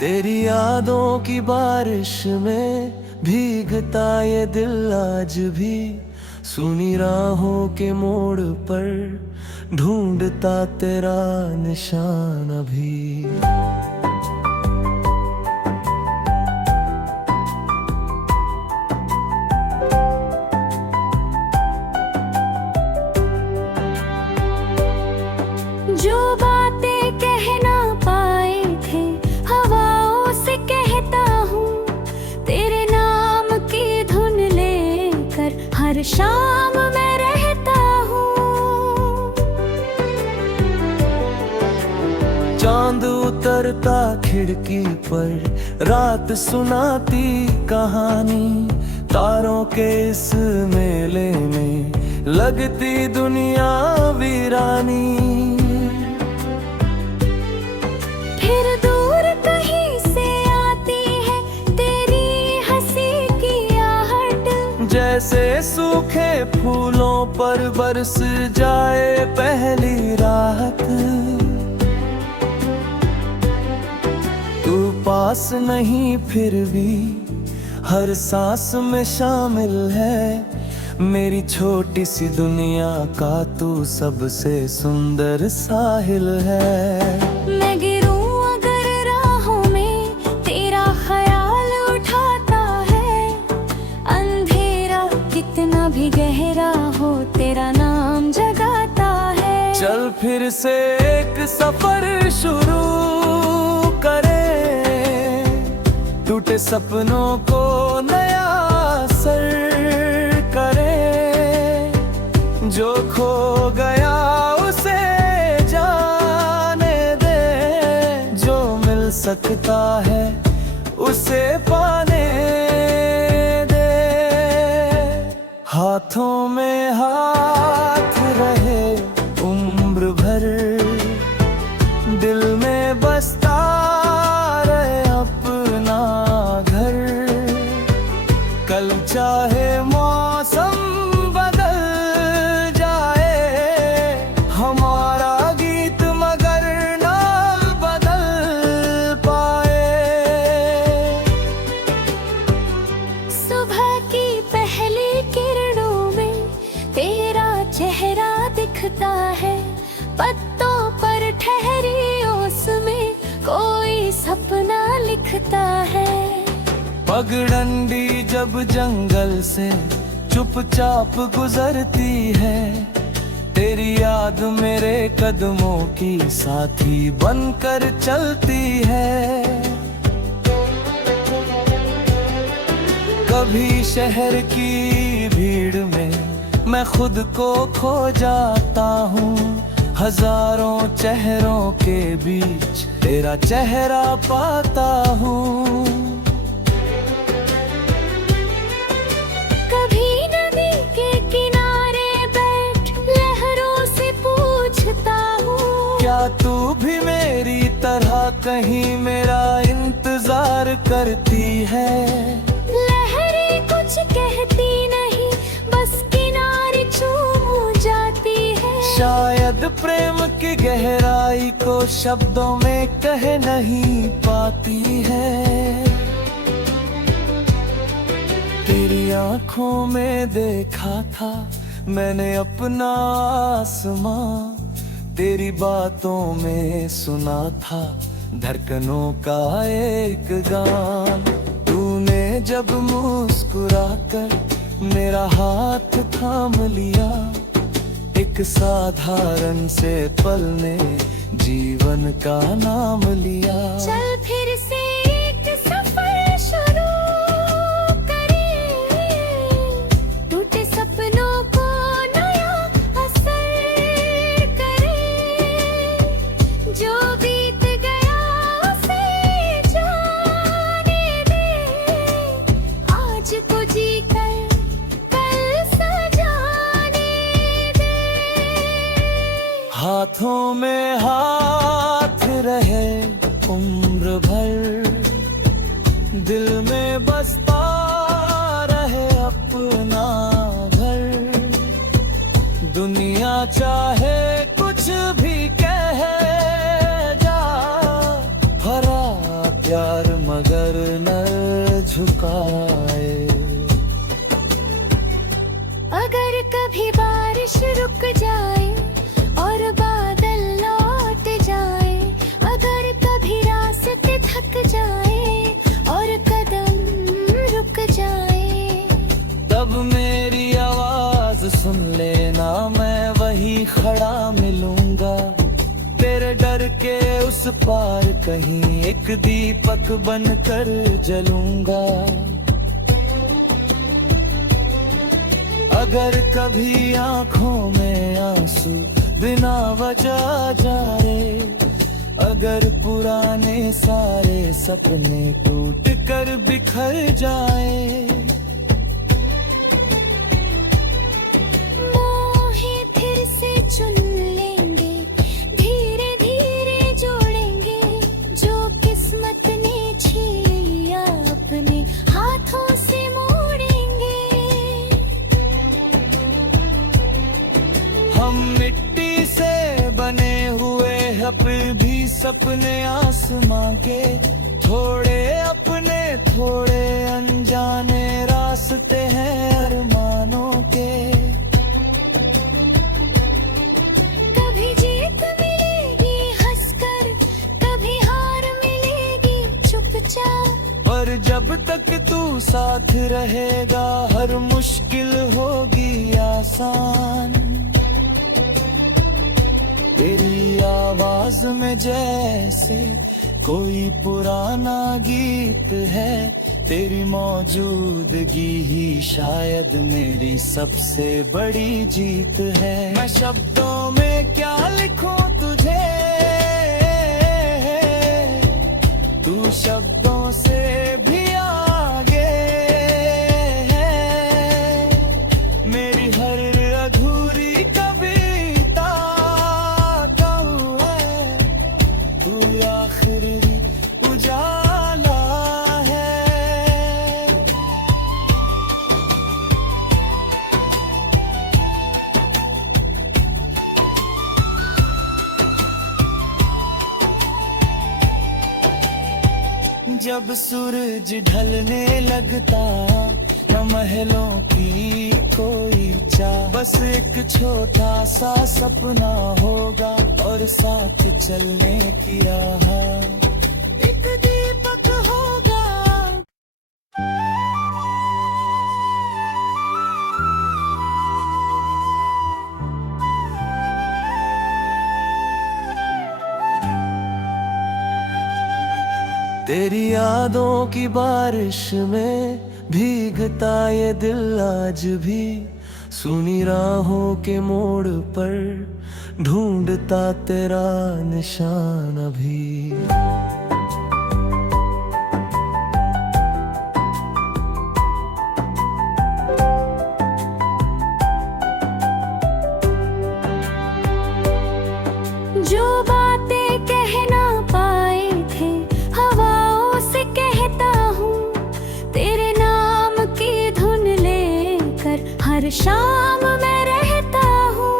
तेरी यादों की बारिश में भीगता ये दिल आज भी, सुनी राहों के मोड़ पर ढूंढता तेरा निशान अभी। जो बातें कह ना पाए थे हवाओं से कहता हूँ, तेरे नाम की धुन लेकर हर शाम मैं रहता हूँ। चांद उतरता खिड़की पर रात सुनाती कहानी, तारों के इस मेले में लगती दुनिया वीरानी। फिर दूर कहीं से आती है तेरी हंसी की आहट, जैसे सूखे फूलों पर बरस जाए पहली राहत। तू पास नहीं फिर भी हर सांस में शामिल है, मेरी छोटी सी दुनिया का तू सबसे सुंदर साहिल है। मैं गिरूं अगर राहों में तेरा ख्याल उठाता है, अंधेरा कितना भी गहरा हो तेरा नाम जगाता है। चल फिर से एक सफर शुरू करें, टूटे सपनों को नया सर करें, जो खो गया उसे जाने दे, जो मिल सकता है उसे पाने दे। हाथों में हाथ रहे उम्र भर, दिल में बसता रहे अपना घर। कल चाहे मौसम बदल जाए, हमारा गीत मगर ना बदल पाए। सुबह की पहली किरणों में तेरा चेहरा दिखता है, पत्तों पर ठहरी ओस में कोई सपना लिखता है। पगडंडी जब जंगल से चुपचाप गुजरती है, तेरी याद मेरे कदमों की साथी बनकर चलती है। कभी शहर की भीड़ में मैं खुद को खो जाता हूँ, हजारों चेहरों के बीच तेरा चेहरा पाता हूँ। कभी नदी के किनारे बैठ लहरों से पूछता हूँ, क्या तू भी मेरी तरह कहीं मेरा इंतजार करती है। लहरें कुछ कहती नहीं, बस किनारे चूम जाती है। शायद प्रेम की गहराई को शब्दों में कह नहीं पाती है। तेरी आंखों में देखा था मैंने अपना आसमां, तेरी बातों में सुना था धड़कनों का एक गान। तूने जब मुस्कुराकर मेरा हाथ थाम लिया, एक साधारण से पल ने जीवन का नाम लिया। चल फिर से एक सफर शुरू करें, टूटे सपनों को नया असर करें, जो बीत गया उसे जाने दे, आज को जीकर कल सजाने दे। हाथों में हाथ रहे उम्र भर, दिल में बसता रहे अपना घर। दुनिया चाहे कुछ भी कह जा, भरा प्यार न झुकाए। अगर कभी बारिश रुक जाए और बादल लौट जाए, अगर कभी रास्ते थक जाए और कदम रुक जाए, तब मेरी आवाज सुन लेना, मैं वही खड़ा मिलूंगा। तेरे डर के उस पार कहीं एक दीपक बनकर जलूंगा। अगर कभी आंखों में आंसू बिना वजह जाए, अगर पुराने सारे सपने टूट कर बिखर जाए, मोहे फिर से चुन लेंगे, धीरे धीरे जोड़ेंगे, जो किस्मत ने छीन लिया अपने हाथों से मोड़ेंगे। हम मिट्टी से बने हुए हैं फिर भी सपने आसमां के, थोड़े अपने थोड़े अनजाने रास्ते हैं अरमानों के। कभी जीत मिलेगी हंसकर, कभी हार मिलेगी चुपचाप, पर जब तक तू साथ रहेगा हर मुश्किल होगी आसान। तेरी आवाज में जैसे कोई पुराना गीत है, तेरी मौजूदगी ही शायद मेरी सबसे बड़ी जीत है। मैं शब्दों में क्या लिखूं तुझे, तू शब्दों से भी आगे है। मेरी हर अधूरी कविता कहूँ है, तू आखिरी उजाला है। जब सूरज ढलने लगता, न महलों की कोई चाह, बस एक छोटा सा सपना होगा और साथ चलने की राह, एक दीपक होगा। तेरी यादों की बारिश में भीगता ये दिल आज भी, सुनी राहों के मोड़ पर ढूंढता तेरा निशान अभी। जो बातें कह ना पाए थे हवाओं से कहता हूँ, तेरे नाम की धुन लेकर हर शाम मैं रहता हूँ।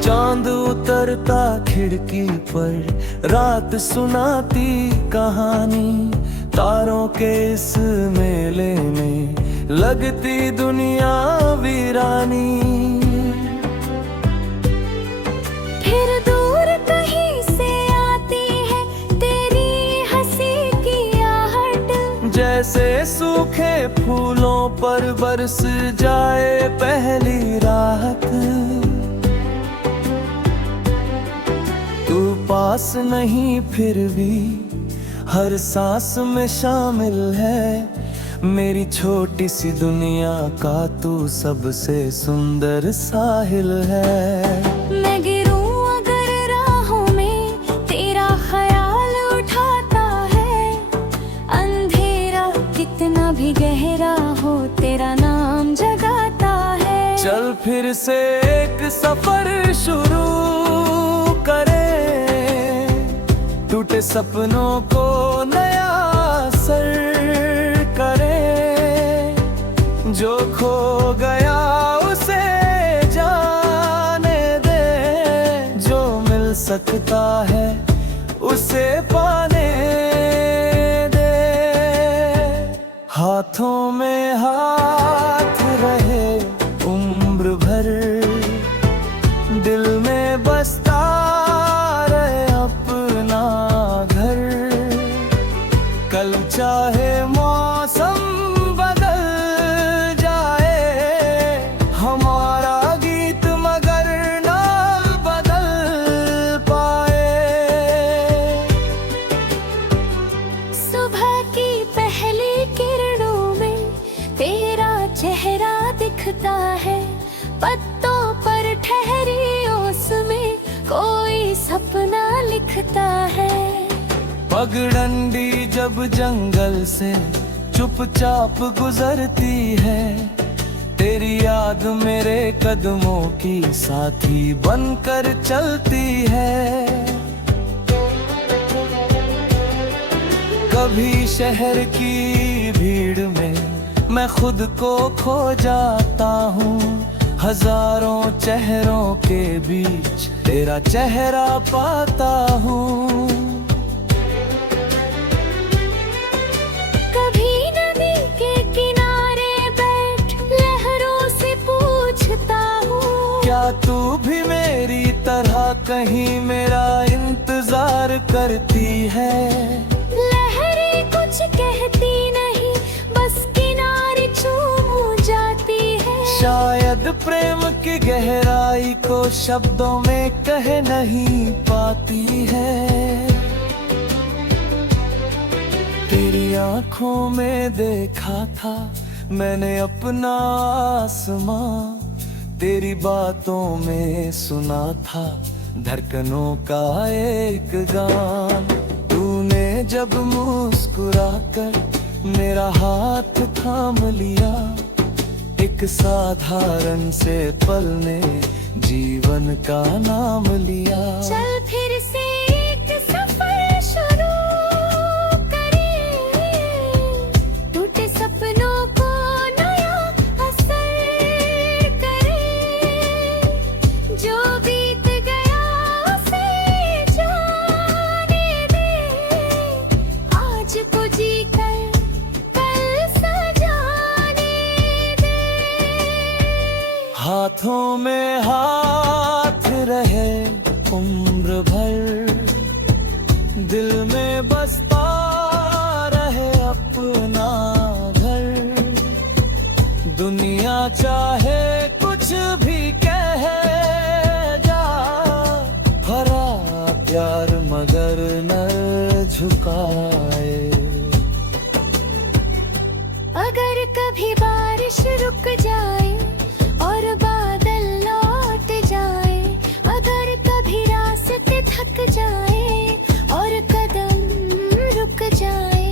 चांद उतरता खिड़की पर रात सुनाती कहानी, तारों के इस मेले में लगती दुनिया वीरानी। फिर दूर कहीं से आती है तेरी हंसी की आहट, जैसे सूखे फूलों पर बरस जाए पहली राहत। तू पास नहीं फिर भी हर सांस में शामिल है, मेरी छोटी सी दुनिया का तू सबसे सुंदर साहिल है। मैं गिरूं अगर राहों में तेरा ख्याल उठाता है, अंधेरा कितना भी गहरा हो तेरा नाम जगाता है। चल फिर से एक सफर शुरू करें, टूटे सपनों को नया सर करें, जो खो गया उसे जाने दे, जो मिल सकता है से पाने दे। हाथों में हाथ रहे उम्र भर, दिल में बसता रहे अपना घर। कल चाहे मौसम बदल जाए, हमारा गीत मगर ना बदल पाए। सुबह की पहली किरणों में तेरा चेहरा दिखता है, पत्तों पर ठहरी ओस में कोई सपना लिखता है। पगडंडी जब जंगल से चुपचाप गुजरती है, तेरी याद मेरे कदमों की साथी बनकर चलती है। कभी शहर की भीड़ में मैं खुद को खो जाता हूँ, हजारों चेहरों के बीच तेरा चेहरा पाता हूँ। कभी नदी के किनारे बैठ लहरों से पूछता हूँ, क्या तू भी मेरी तरह कहीं मेरा इंतजार करती है? लहरें कुछ कहती नहीं, बस किनारे चूम जाती है। शायद प्रेम की गहराई को शब्दों में कह नहीं पाती है। तेरी आंखों में देखा था मैंने अपना आसमां, तेरी बातों में सुना था धड़कनों का एक गान। तूने जब मुस्कुराकर मेरा हाथ थाम लिया, एक साधारण से पल ने जीवन का नाम लिया। चल फिर से एक सफर शुरू करें, टूटे सपनों को नया असर करें। जो बीत गया उसे जाने दे, आज को जीकर कल सजाने दे। हाथों में हाथ रहे उम्र भर, दिल में बसता रहे अपना घर। दुनिया चाहे कुछ भी कह जा, भरा प्यार मगर न झुकाए। अगर कभी बारिश रुक जाए और बादल लौट जाए, अगर कभी रास्ते थक जाए और कदम रुक जाए,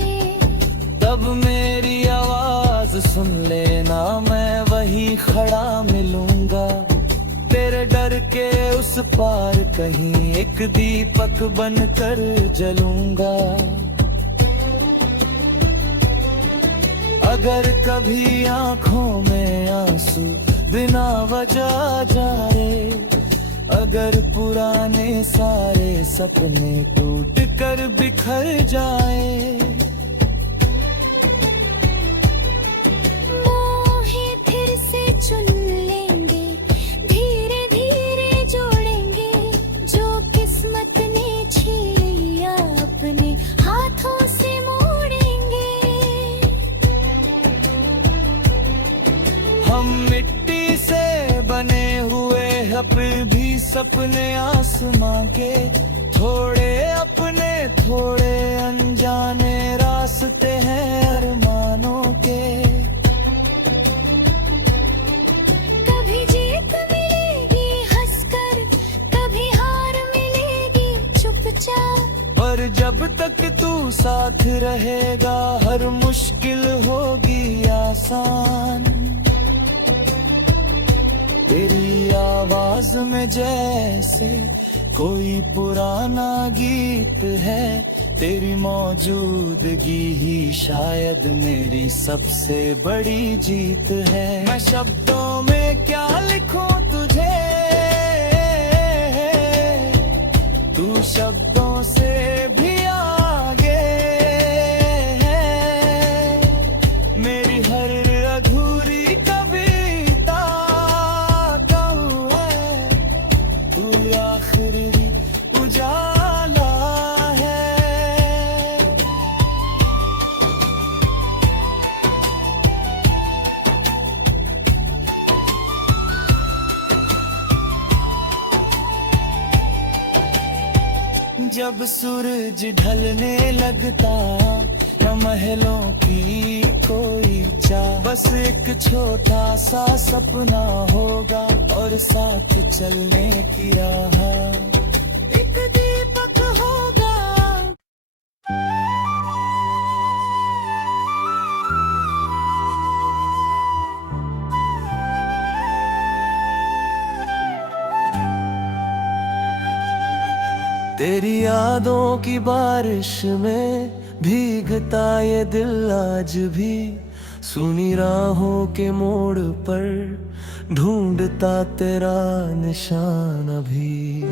तब मेरी आवाज सुन लेना, मैं वही खड़ा मिलूंगा। तेरे डर के उस पार कहीं एक दीपक बनकर जलूंगा। अगर कभी आंखों में आंसू बिना वजह जाए, अगर पुराने सारे सपने टूट कर बिखर जाए, मोहे फिर से चुन लेंगे, धीरे धीरे जोड़ेंगे। जो किस्मत ने छीन लिया अपने हाथों से मोड़ेंगे। हम मिट्टी से बने हुए फिर भी सपने आसमां के, थोड़े अपने थोड़े अनजाने रास्ते हैं अरमानों के। कभी जीत मिलेगी हंसकर, कभी हार मिलेगी चुपचाप। पर जब तक तू साथ रहेगा हर मुश्किल होगी आसान। तेरी आवाज में जैसे कोई पुराना गीत है, तेरी मौजूदगी ही शायद मेरी सबसे बड़ी जीत है। मैं शब्दों में क्या लिखूं तुझे, तू शब्दों से भी जब सूरज ढलने लगता, न महलों की कोई चाह, बस एक छोटा सा सपना होगा और साथ चलने की राह, एक दीपक होगा। तेरी यादों की बारिश में भीगता ये दिल आज भी, सुनी राहों के मोड़ पर ढूंढता तेरा निशान अभी।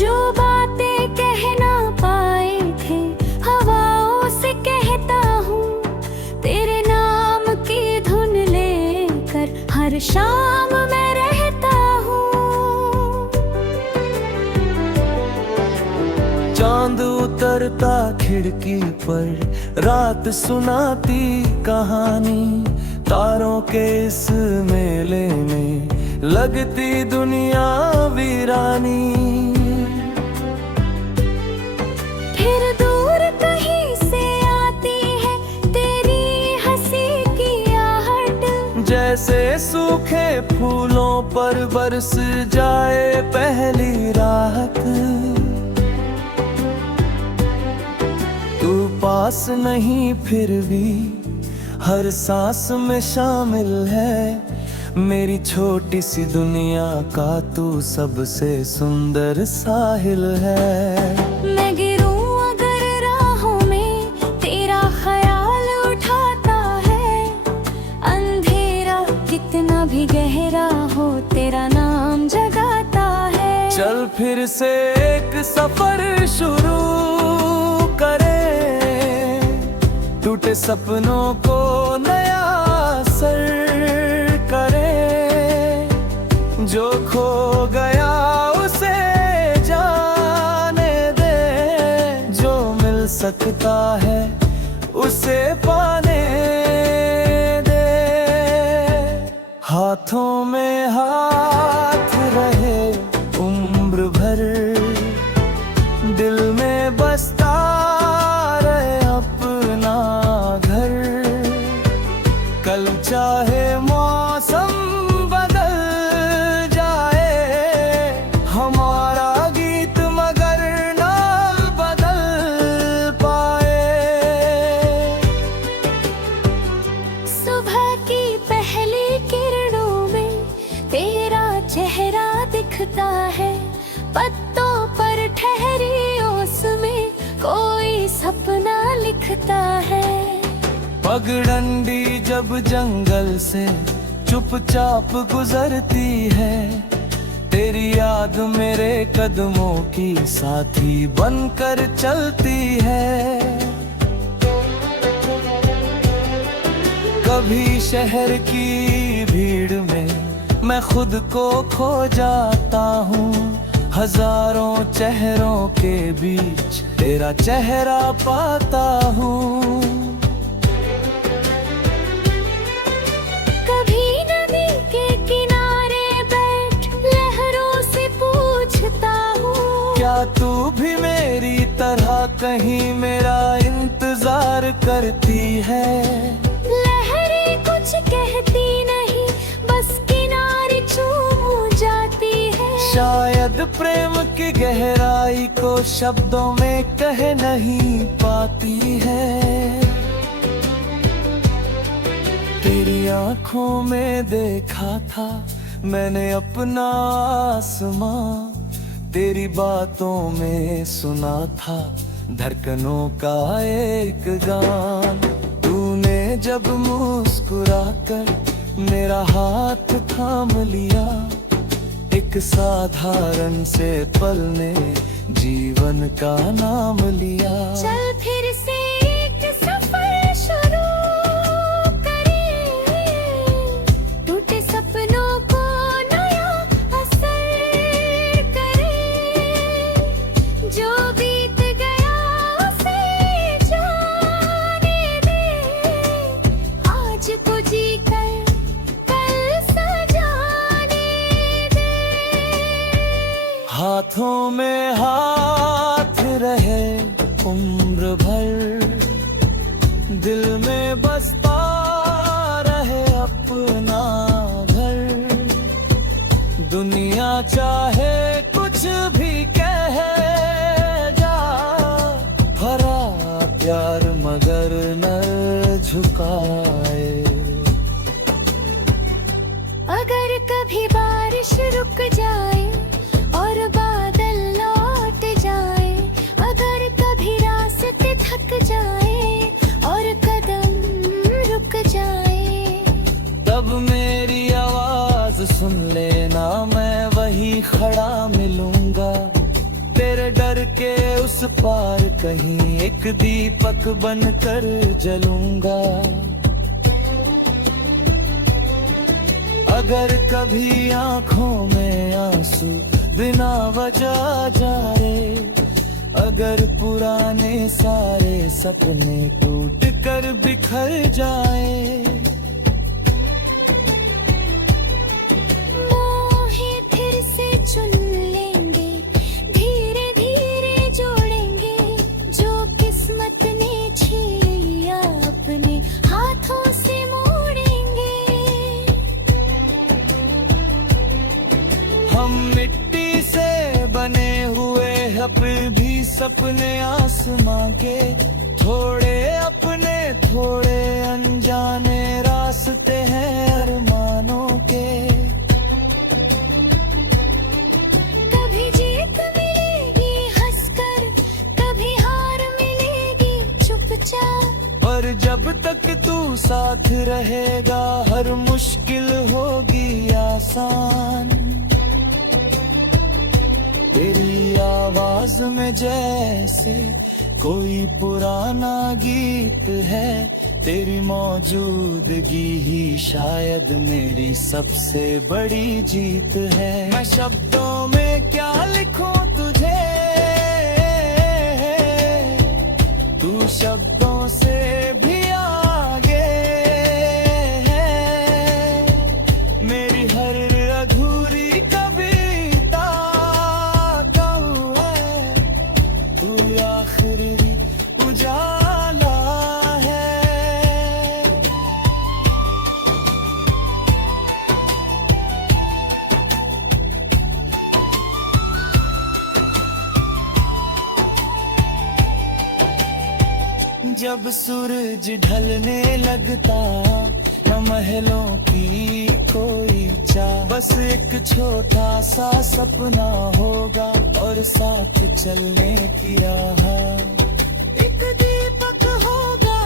जो बातें कह ना पाए थे हवाओं से कहता हूँ, तेरे नाम की धुन लेकर हर शाम मैं रहता हूँ। चांद उतरता खिड़की पर, रात सुनाती कहानी, तारों के इस मेले में लगती दुनिया वीरानी। फिर दूर कहीं से आती है तेरी हंसी की आहट, जैसे सूखे फूलों पर बरस जाए पहली राहत। तू पास नहीं फिर भी हर सांस में शामिल है, मेरी छोटी सी दुनिया का तू सबसे सुंदर साहिल है। मैं गिरूं अगर राहों में तेरा ख्याल उठाता है, अंधेरा कितना भी गहरा हो तेरा नाम जगाता है। चल फिर से एक सफर शुरू करें, टूटे सपनों को नया सर करें, जो खो गया उसे जाने दे, जो मिल सकता है उसे पाने दे। हाथों में हाथ रहे उम्र भर, दिल में बसता रहे अपना घर। कल चाहे मौसम बदल जाए, हमारा गीत मगर ना बदल पाए। सुबह की पहली किरणों में तेरा चेहरा दिखता है, पत्तों पर ठहरी ओस में कोई सपना लिखता है। पगडंडी जब जंगल से चुपचाप गुजरती है, तेरी याद मेरे कदमों की साथी बनकर चलती है। कभी शहर की भीड़ में मैं खुद को खो जाता हूँ, हजारों चेहरों के बीच तेरा चेहरा पाता हूँ। कभी नदी के किनारे बैठ लहरों से पूछता हूँ, क्या तू भी मेरी तरह कहीं मेरा इंतजार करती है। लहरें कुछ कहती नहीं, बस किनारे चूम जाती है। शायद प्रेम की गहराई को शब्दों में कह नहीं पाती है। तेरी आंखों में देखा था मैंने अपना आसमां, तेरी बातों में सुना था धड़कनों का एक गान। तूने जब मुस्कुराकर मेरा हाथ थाम लिया, एक साधारण से पल ने जीवन का नाम लिया। चल फिर से एक सफर शुरू करें, टूटे सपनों को नया असर करें, जो बीत गया उसे जाने में हाथ रहे उम्र भर, दिल में बसता रहे अपना घर। दुनिया चाहे कुछ भी कह जा, भरा प्यार मगर न झुकाए। अगर कभी बारिश रुक जाए और बादल लौट जाए, अगर कभी रास्ते थक जाए और कदम रुक जाए, तब मेरी आवाज सुन लेना, मैं वही खड़ा मिलूंगा। तेरे डर के उस पार कहीं एक दीपक बनकर जलूंगा। अगर कभी आंखों में आंसू बिना वजह जाए, अगर पुराने सारे सपने टूट कर बिखर जाए, मोहे फिर से चुन लेंगे, धीरे धीरे जोड़ेंगे। जो किस्मत ने छीन लिया अपने हाथों से मोड़ेंगे। हम मिट्टी से बने हुए हैं फिर भी सपने आसमां के। थोड़े अपने थोड़े अनजाने रास्ते हैं अरमानों के। कभी जीत मिलेगी हंसकर, कभी हार मिलेगी चुपचाप। पर जब तक तू साथ रहेगा हर मुश्किल होगी आसान। तेरी आवाज में जैसे कोई पुराना गीत है, तेरी मौजूदगी ही शायद मेरी सबसे बड़ी जीत है। मैं शब्दों में क्या लिखूं तुझे, तू शब्दों से भी आगे है। मेरी हर अधूरी कविता कहूँ है, तू आखिरी उजाला है। जब सूरज ढलने लगता न महलों की कोई चाह, बस एक छोटा सा सपना होगा और साथ चलने की राह। एक दीपक होगा।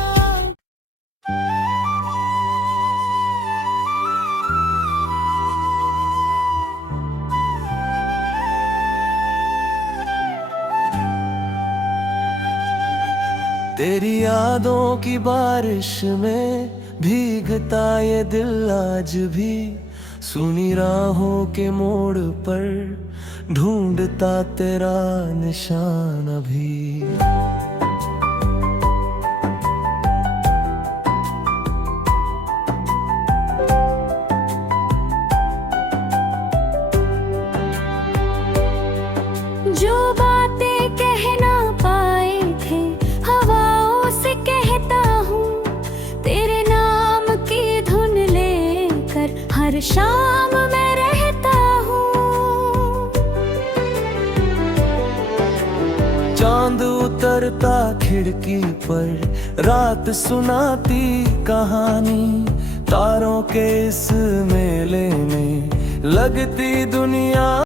तेरी यादों की बारिश में भीगता ये दिल आज भी। सुनी राहों के मोड़ पर ढूंढता तेरा निशान अभी। जो बातें कह ना पाए थे हवाओं से कहता हूँ, तेरे नाम की धुन लेकर हर शाम मैं रहता हूँ। चांद उतरता खिड़की पर रात सुनाती कहानी। तारों के इस मेले में लगती दुनिया